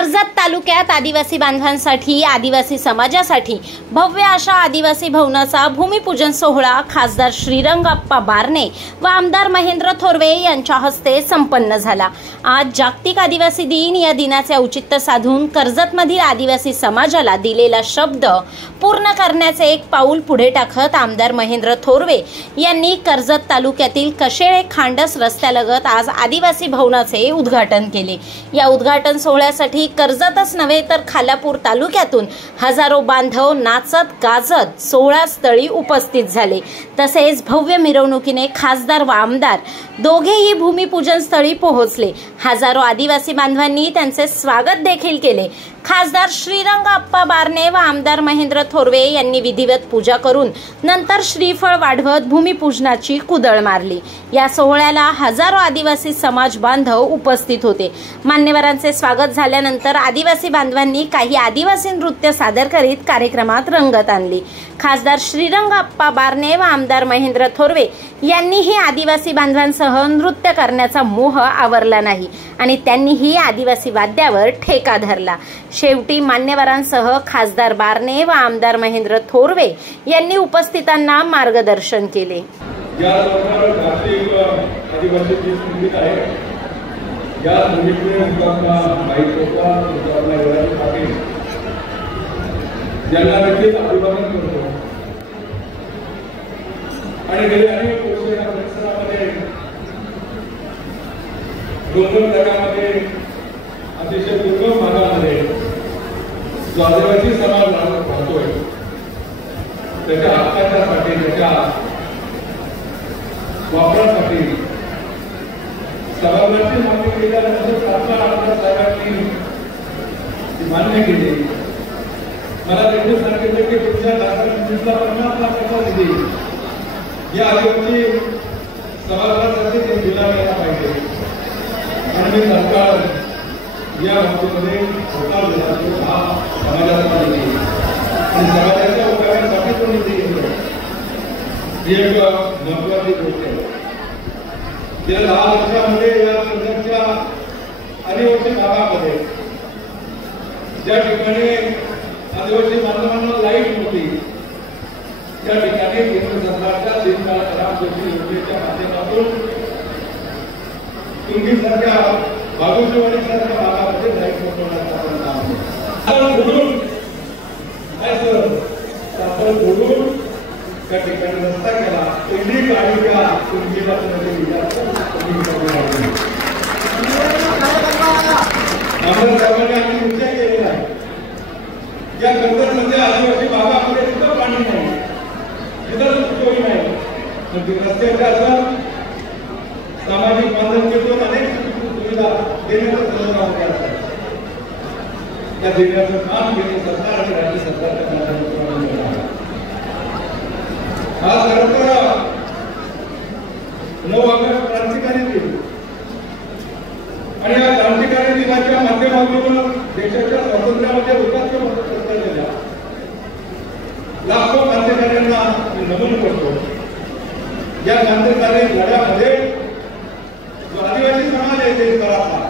कर्जत तालुक्यात आदिवासी बांधवांसाठी, आदिवासी समाजासाठी भव्य अशा आदिवासी भवनाचा भूमिपूजन सोहळा खासदार श्रीरंगाप्पा बारणे व आमदार महेंद्र थोरवे यांच्या हस्ते संपन्न झाला। आज जागतिक आदिवासी दिन, या दिनाचे औचित्य साधून कर्जतमधील आदिवासी समाजाला दिलेला शब्द पूर्ण करण्याचे एक पाऊल पुढे टाकत आमदार महेंद्र थोरवे यांनी कर्जत तालुक्यातील कशेळे खांडस रस्त्यालगत आज आदिवासी भवनाचे उद्घाटन केले। या उद्घाटन सोहळ्यासाठी कर्जतच नव्हे तर खालापूर तालुक्यातून हजारो बांधव नाचत गाजत सोहळा स्थळी उपस्थित झाले। तसेच भव्य मिरवणुकीने खासदार व आमदार दोघेही भूमिपूजन स्थळी पोहोचले। हजारो आदिवासी बांधवांनी त्यांचे स्वागत देखील केले। खासदार श्रीरंगाप्पा बारणे व आमदार महेंद्र थोरवे यांनी विधिवत पूजा करून नंतर श्रीफळ वाढवत भूमिपूजनाची कुदळ मारली। या सोहळ्याला हजारो आदिवासी समाज बांधव उपस्थित होते। मान्यवरांचे स्वागत झाल्यानंतर आदिवासी बांधवांनी काही आदिवासी नृत्य सादर करीत कार्यक्रमात रंगत आणली। खासदार श्रीरंगाप्पा बारणे व आमदार महेंद्र थोरवे यांनीही आदिवासी बांधवांसह नृत्य करण्याचा मोह आवरला नाही आणि त्यांनीही आदिवासी वाद्यावर ठेका धरला। शेवटी मान्यवरांसह खासदार बारणे व आमदार महेंद्र थोरवे यांनी उपस्थितांना मार्गदर्शन केले। आणि गेले अनेक वर्ष या परिसरामध्ये डोंगर भागामध्ये अतिशय दुर्गम भागामध्ये जो आदिवासी समाज राहतोय त्याच्या हक्कासाठी, त्याच्या वापरासाठी सभागृहाची मागणी केल्यानंतर खासदार आमदार साहेबांनी मान्य केली। मला त्यांनी सांगितलं की पुढच्या 50 लाखाचा निधी या आदिवासी समाजासाठी ते दिला गेला पाहिजे आणि मी सरकार या बाबतीमध्ये होकार देतो। हा समाजाचा निधी आणि समाजाच्या उपयोगासाठी तो निधी घेतो, ही एक महत्वाची गोष्ट आहे। गेल्या 10 वर्षामध्ये या कर्जतच्या आदिवासी भागामध्ये ज्या ठिकाणी आदिवासी बांधवांना लाईट नव्हती त्या ठिकाणी केंद्र सरकारच्या दीनदयाळ ग्रामज्योती योजनेच्या माध्यमातून तुंगीसारख्या बागुशेवाडीसारख्या भागामध्ये लाईट पोहोचवण्याचं काम आपण बोलून त्या ठिकाणी रस्ता केला। पहिली गाडी का तुंगीला आमदार साहेबांनी आम्ही निश्चय केलेला आहे या कर्जतमध्ये आदिवासी भागामध्ये सुद्धा पाणी नाही, सोयी नाही, पण रस्त्याच्या असं सामाजिक बांधवतेतून अनेक सुविधा देण्याचं काम करतात। त्या देण्याचं काम केंद्र सरकार आणि राज्य सरकारच्या हा खरं तर 9 ऑगस्ट क्रांतिकारी दिन आणि या क्रांतिकारी दिनाच्या माध्यमातून देशाच्या स्वातंत्र्यामध्ये हुतात्मा पत्करलेल्या लाखो क्रांतिकाऱ्यांना नमन करतो। या क्रांतिकारी लढ्यामध्ये जो आदिवासी समाज आहे देशभरातला,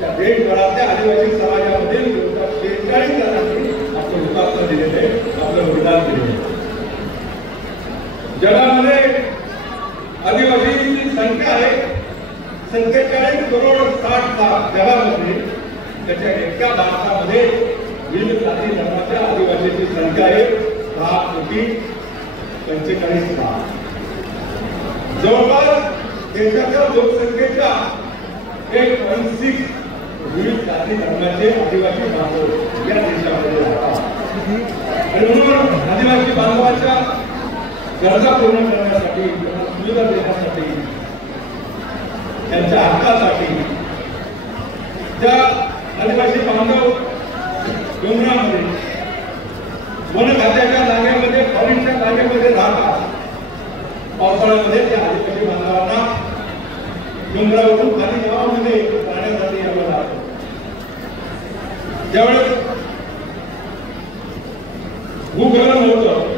त्या देशभरातल्या आदिवासी समाजामधील 43 जणांनी आपलं हुतात्मा दिलेले, आपलं बलिदान दिलेले। जगामध्ये आदिवासीची संख्या आहे 47 करोड 60 लाख जगामध्ये, त्याच्या एकट्या भारतामध्ये विविध जाती धर्माच्या आदिवासीची संख्या आहे 10 कोटी 45 लाख। जवळपास देशाच्या लोकसंख्येच्या 1.6 विविध जाती धर्माचे आदिवासी बांधव या देशामध्ये राहतात आणि म्हणून आदिवासी बांधवांच्या गरजा पूर्ण करण्यासाठी, सुविधा देण्यासाठी, त्यांच्या हक्कासाठी ज्या आदिवासी बांधव डोंगरामध्ये वन खात्याच्या जागेमध्ये, फॉरेस्टच्या जागेमध्ये राहतात, पावसाळ्यामध्ये त्या आदिवासी बांधवांना डोंगरावरून खाली गावामध्ये राहण्यासाठी यावं लागतं। ज्यावेळेस भूगर्भ होतं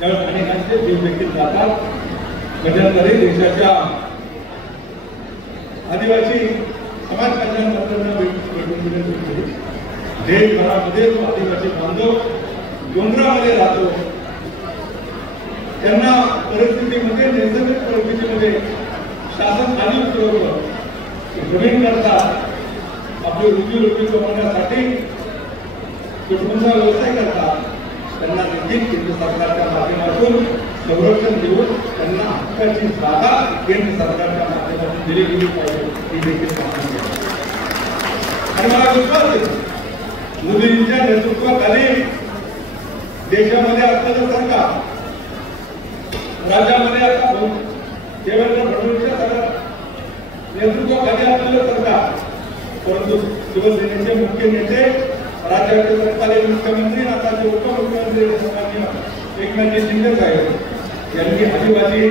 त्यावेळेस अनेकांचे जीव देखील जातात। मध्यंतरी देशाच्या आदिवासी समाज कल्याण मंत्र्यांना भेटून विनंती केली. देशभरामध्ये जो आदिवासी बांधव डोंगरामध्ये राहतो त्यांना परिस्थितीमध्ये नैसर्गिक परिस्थितीमध्ये शासन खाली उतरवलं, जमीन करतात, आपली रोजीरोटी कमवण्यासाठी कुटुंबाचा व्यवसाय करतात, त्यांना नक्कीच केंद्र सरकारच्या माध्यमातून संरक्षण देऊन त्यांना हक्काची जागा केंद्र सरकारच्या माध्यमातून दिली गेली पाहिजे ही देखील मागणी आहे. आणि मला विश्वास आहे मोदींच्या नेतृत्वाखाली देशामध्ये असलेलं सरकार, राज्यामध्ये आता देवेंद्र फडणवीसच्या नेतृत्वाखाली असलेलं सरकार, परंतु शिवसेनेचे मुख्य नेते, राज्याचे तत्कालीन मुख्यमंत्री, आताचे उपमुख्यमंत्री सन्माननीय एकनाथ शिंदे साहेब यांनी आदिवासी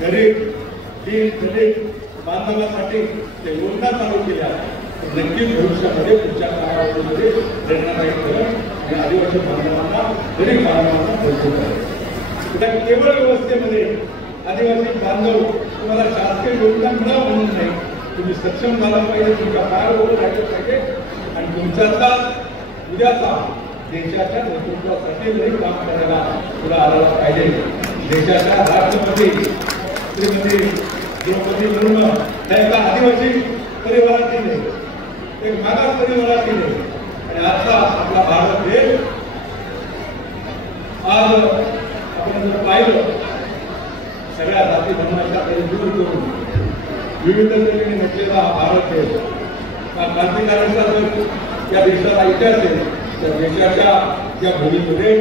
गरीब दलित बांधवांसाठी ते योजना चालू केल्या. नक्कीच भविष्यामध्ये पुढच्या काळामध्ये प्रेरणादायी ठरेल आणि आदिवासी बांधवांना गरीब बांधवांना पोहोचवत आहे. केवळ व्यवस्थेमध्ये आदिवासी बांधव तुम्हाला शासकीय योजना मिळावं म्हणून नाही, तुम्ही सक्षम झाला पाहिजे, तुमच्या पायावर उभं राहिलं पाहिजे आणि तुमच्याचा उद्याचा देशाच्या नेतृत्वासाठी जरी काम करायला पुढे आला पाहिजे. देशाच्या राज्यमध्ये श्रीमती द्रौपदी मुर्मू त्या एका आदिवासी परिवारातील एक मागास परिवारातील आणि आजचा आपला भारत देश आज आपण जर पाहिलं सगळ्या जाती धर्माच्या दूर करून विविधतेने नटलेला हा भारत देश, क्रांतिकारांचा जर या देशाला इतिहास आहे त्या देशाच्या ज्या भूमीमध्ये,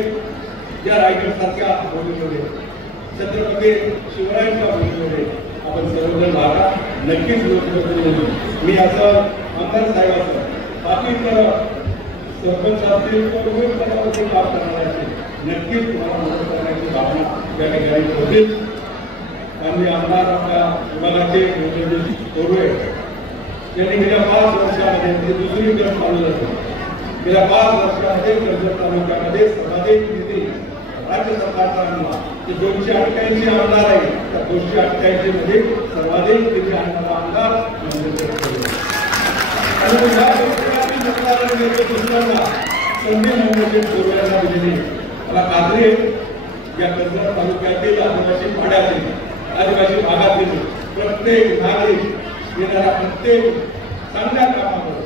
ज्या रायगडसारख्या भूमीमध्ये, छत्रपती शिवरायांच्या भूमीमध्ये आपण सर्वजण राहता. नक्कीच मी असं आमदार साहेबांचं बाकी सरपंच असतील तर काम करणार असतील नक्कीच तुम्हाला मदत करण्याची भावना या ठिकाणी होतील. आणि आमदार आपल्या विभागाचे तोरवे यांनी गेल्या 5 वर्षामध्ये ते दुसरी टर्म चालू झाली. गेल्या 5 वर्षामध्ये कर्जत तालुक्यामध्ये सर्वाधिक निधी राज्य सरकारचा आणला. ते 288 आमदार आहे, त्या 288 मध्ये सर्वाधिक निधी आणणारा आमदार संधी मोहम्मद तोरवेंना दिलेली. मला खात्री आहे या कर्जत तालुक्यातील आदिवासी पाड्यातील आदिवासी भागातील प्रत्येक नागरिक येणाऱ्या प्रत्येक चांगल्या कामावर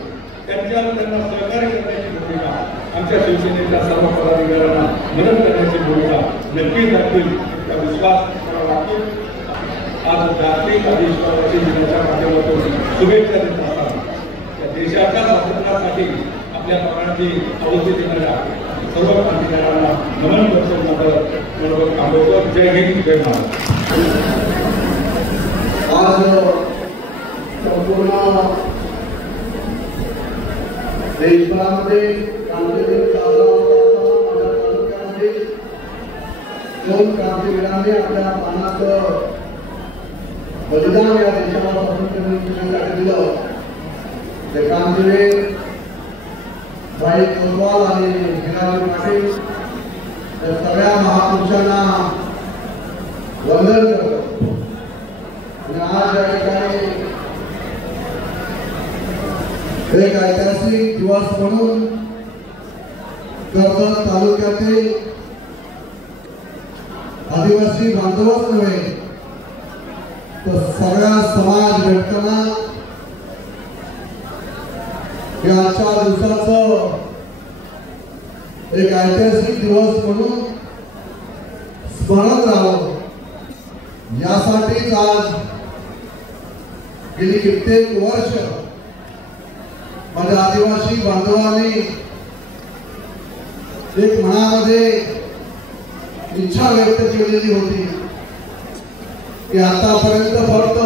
त्यांना सहकार्य करण्याची भूमिका, आमच्या शिवसेनेच्या सर्व पदाधिकाऱ्यांना मदत करण्याची भूमिका नक्कीच दाखवेल त्या विश्वास करावा लागतो. आज जागतिक आदिवासी दिनाच्या माध्यमातून शुभेच्छा देत असताना त्या देशाच्या स्वातंत्र्यासाठी आपल्या प्राणाची आहुती देणाऱ्या सर्व क्रांतिकारकांना नमन करतो. माझं थांबवतो. जय हिंद, जय महाराष्ट्र. आज संपूर्ण देशभरामध्ये क्रांतीवीर साजरा होत असताना माझ्या तालुक्यामध्ये 2 क्रांतीवीरांनी आपल्या प्राणाचं बलिदान या देशाला स्वातंत्र्य मिळवण्यासाठी दिलं. ते क्रांतीवीर भाई कोतवाल आणि हिराबाई पाटील या सगळ्या महापुरुषांना वंदन करतो. आणि आज या ठिकाणी एक ऐतिहासिक दिवस म्हणून कर्जत तालुक्यातील आदिवासी बांधवच नव्हे तर सगळा समाज भेटताना या 4 दिवसाचं एक ऐतिहासिक दिवस म्हणून स्मरण राहावं यासाठीच आज गेली कित्येक वर्ष माझ्या आदिवासी बांधवांनी एक मनामध्ये इच्छा व्यक्त केलेली होती की आतापर्यंत फक्त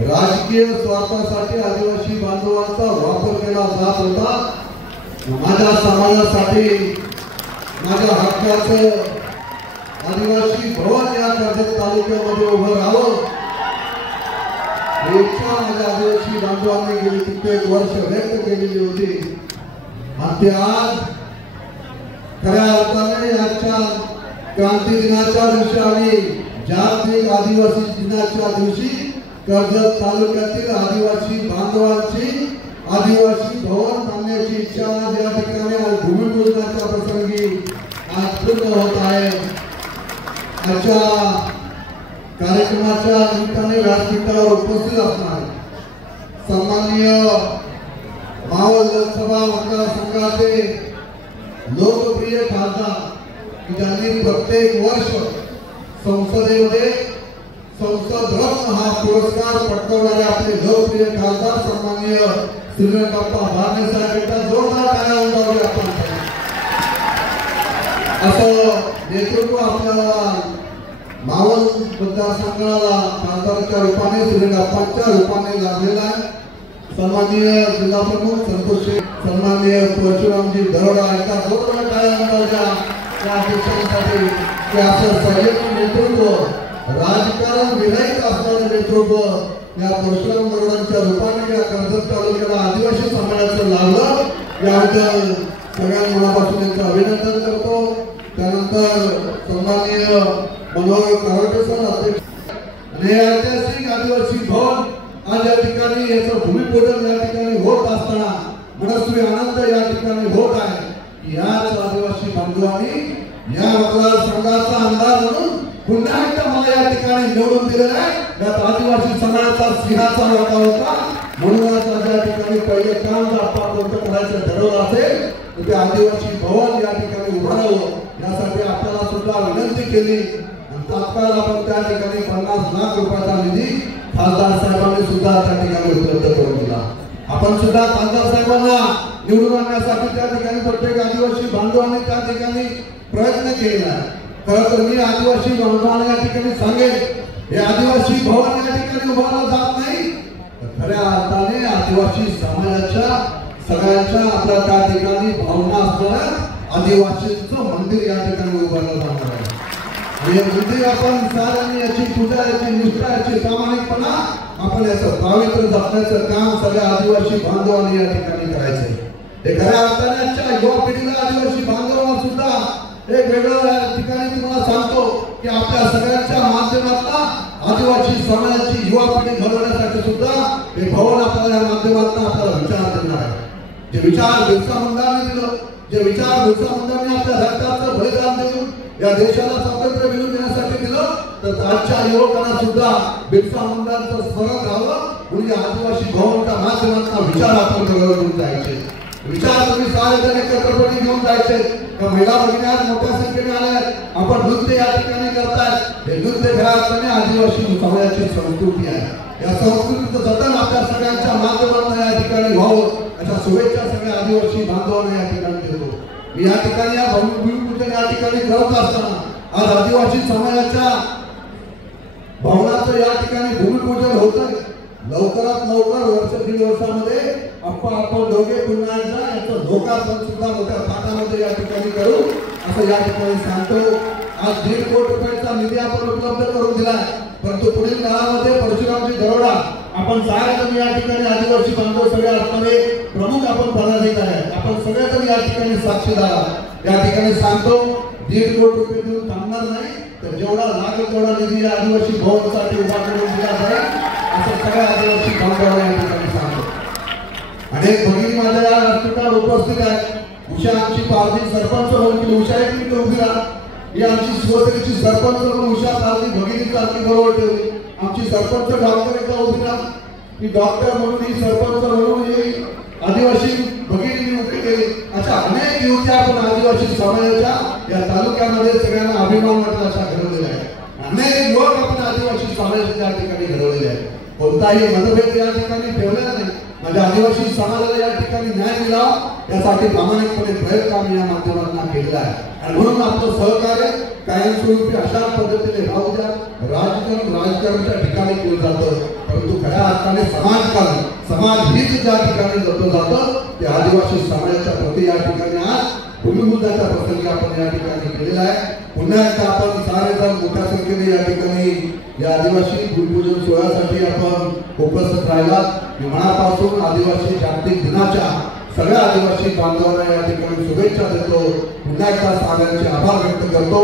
राजकीय स्वार्थासाठी आदिवासी बांधवांचा वापर केला जात होता. माझ्या समाजासाठी माझ्या हक्काचं आदिवासी भवन या कर्जत तालुक्यामध्ये उभं राहावं ही इच्छा माझ्या आदिवासी बांधवांनी गेली कित्येक वर्ष व्यक्त केलेली होती. आणि ते आज खऱ्या अर्थाने आजच्या क्रांती दिनाच्या दिवशी आणि जागतिक आदिवासी दिनाच्या दिवशी कर्जत तालुक्यातील आदिवासी बांधवांची आदिवासी भवन बांधण्याची इच्छा या ठिकाणी आज भूमिपूजनाच्या प्रसंगी आज पूर्ण होत आहे। आजच्या कार्यक्रमाच्या निमित्ताने व्यासपीठावर उपस्थित असणार सन्माननीय मावळ लोकसभा मतदारसंघाचे लोकप्रिय खासदार की ज्यांनी प्रत्येक वर्ष संसदेमध्ये संसद रत्न हा पुरस्कार पटकावणारे आपले लोकप्रिय खासदार सन्माननीय श्रीरंगप्पा बारणे साहेबांचा जोरदार टाळ्या वाजवूया आपण। असं नेतृत्व आपल्याला मावळ मतदारसंघाला खासदाराच्या रूपाने श्रीरंगप्पांच्या रूपाने लाभलेला आहे। सन्माननीय जिल्हा प्रमुख संतोष सन्माननीय परशुरामजी दरोडा यांचा जोरदार टाळ्या वाजवूया या देशासाठी की असं संयमी नेतृत्व राजकारण विरहित असणारे नेतृत्व या परशुराम दरोडांच्या रूपाने या कर्जत तालुक्याला आदिवासी समाजाचं लाभलं याबद्दल सगळ्या मनापासून त्यांचं अभिनंदन करतो। त्यानंतर सन्माननीय मनोहर कावटे सर अध्यक्ष आणि ऐतिहासिक आदिवासी भवन आज या ठिकाणी याचं भूमिपूजन या ठिकाणी होत असताना मनस्वी आनंद या ठिकाणी होत आहे। याच आदिवासी बांधवांनी या मतदारसंघाचा आमदार म्हणून पुन्हा एकदा मला या ठिकाणी निवडून दिलेला आहे। यात आदिवासी समाजाचा सिंहाचा वाटा होता म्हणूनच या ठिकाणी पहिले काम जर आपण कोणतं करायचं ठरवलं असेल तर ते आदिवासी भवन या ठिकाणी उभारावं यासाठी आपल्याला सुद्धा विनंती केली आणि तात्काळ आपण त्या ठिकाणी 50 लाख रुपयाचा निधी खासदार साहेबांनी सुद्धा त्या ठिकाणी उपलब्ध करून दिला। आपण सुद्धा खासदार साहेबांना निवडून आणण्यासाठी त्या ठिकाणी प्रत्येक आदिवासी बांधवांनी त्या ठिकाणी प्रयत्न केला आहे। खरं तर मी आदिवासी बांधवांना या ठिकाणी सांगेन हे आदिवासी भवन या ठिकाणी उभारलं जात नाही तर खऱ्या अर्थाने आदिवासी समाजाच्या सगळ्यांच्या आपल्या त्या ठिकाणी भावना असणाऱ्या आदिवासींचं मंदिर या ठिकाणी उभारलं जाणार आहे। हे मंदिर आपण साऱ्यांनी याची पूजा याची निष्ठा याची प्रामाणिकपणा आपण याचं पावित्र्य जपण्याचं काम सगळ्या आदिवासी बांधवांनी या ठिकाणी करायचंय। हे खऱ्या अर्थाने आजच्या युवा पिढीला आदिवासी बांधवांना सुद्धा एक वेगळं ठिकाणी तुम्हाला सांगतो की आपल्या सगळ्यांच्या माध्यमातून आदिवासी समाजाची युवा पिढी घडवण्यासाठी सुद्धा हे भवन आपल्याला या माध्यमातून आपल्याला विचार देणार आहे। जे विचार बिरसा मुंडांनी दिलं जे विचार बिरसा मुंडांनी आपल्या रक्ताचं बलिदान देऊन या देशाला स्वातंत्र्य मिळवून देण्यासाठी दिलं तर आजच्या युवकांना सुद्धा बिरसा मुंडांचं स्मरण राहावं म्हणून या आदिवासी भवनच्या माध्यमातून विचार आपण घेऊन जायचे। विचार तुम्ही सार्वजनिक एकत्रपणे घेऊन जायचे। महिला भगिनी आज मोठ्या संख्येने आल्या आपण नृत्य या ठिकाणी करताय हे नृत्य खऱ्या अर्थाने आदिवासी समाजाची संस्कृती आहे। या संस्कृतीचं जतन आपल्या सगळ्यांच्या माध्यमातून या ठिकाणी व्हावं अशा शुभेच्छा सगळ्या आदिवासी बांधवांना या ठिकाणी देतो। मी या ठिकाणी या भूमिपूजन या ठिकाणी करत असताना आज आदिवासी समाजाच्या भवनाचं या ठिकाणी भूमिपूजन होतं। लवकरात लवकर वर्ष 1.5 वर्षामध्ये आपण दोघे पुन्हा एकदा याचं लोकार्पण सुद्धा मोठ्या थाटामध्ये या ठिकाणी करू असं या ठिकाणी सांगतो। आज 1.5 कोटी रुपयाचा निधी आपण उपलब्ध करून दिलाय परंतु पुढील काळामध्ये परशुरामजी दरोडा आपण सगळेजण या ठिकाणी आदिवासी बांधव सगळे असणारे प्रमुख आपण पदाधिकारी आहेत आपण सगळेजण या ठिकाणी साक्षीदार या ठिकाणी सांगतो 1.5 कोटी रुपये देऊन थांबणार नाही तर जेवढा लागेल तेवढा निधी या आदिवासी भवनासाठी उभा करून दिला जाईल असं सगळ्या आदिवासी बांधवांना या ठिकाणी सांगतो। अनेक भगिनी माझ्या या व्यासपीठावर उपस्थित आहेत। उषा आमची पारधी सरपंच म्हणून की उषा एक मिनिट उभी राहा ही आमची शिवसेनेची सरपंच म्हणून उषा पारधी भगिनीची आरती बरोबर ठेवली आमची सरपंच डॉक्टर एकदा उभी राहा की डॉक्टर म्हणून ही सरपंच म्हणून ही आदिवासी भगिनी उभी केली। अशा अनेक युवती आपण आदिवासी समाजाच्या या तालुक्यामध्ये सगळ्यांना अभिमान वाटला अशा घडवलेल्या आहेत। अनेक युवक आपण आदिवासी समाजाच्या ठिकाणी घडवलेले आहेत। कोणताही मतभेद या ठिकाणी ठेवलेला नाही। माझ्या आदिवासी समाजाला या ठिकाणी न्याय मिळावा यासाठी प्रामाणिकपणे प्रयत्न आम्ही या माध्यमातून केलेला आहे आणि म्हणून आपलं सहकार्य कायमस्वरूपी अशा पद्धतीने राहू द्या। राजकारणाच्या ठिकाणी केलं जातं परंतु खऱ्या अर्थाने समाजकारण समाज हित ज्या ठिकाणी जपलं जातं ते आदिवासी समाजाच्या प्रति या ठिकाणी आज भूमिपूजनाच्या प्रसंगी आपण या ठिकाणी केलेला आहे। पुन्हा एकदा आपण सारेजण मोठ्या संख्येने या ठिकाणी या आदिवासी भूमिपूजन सोहळ्यासाठी आपण उपस्थित राहिला। मी मनापासून आदिवासी जागतिक दिनाच्या सगळ्या आदिवासी बांधवांना या ठिकाणी शुभेच्छा देतो। पुन्हा एकदा सगळ्यांचे आभार व्यक्त करतो।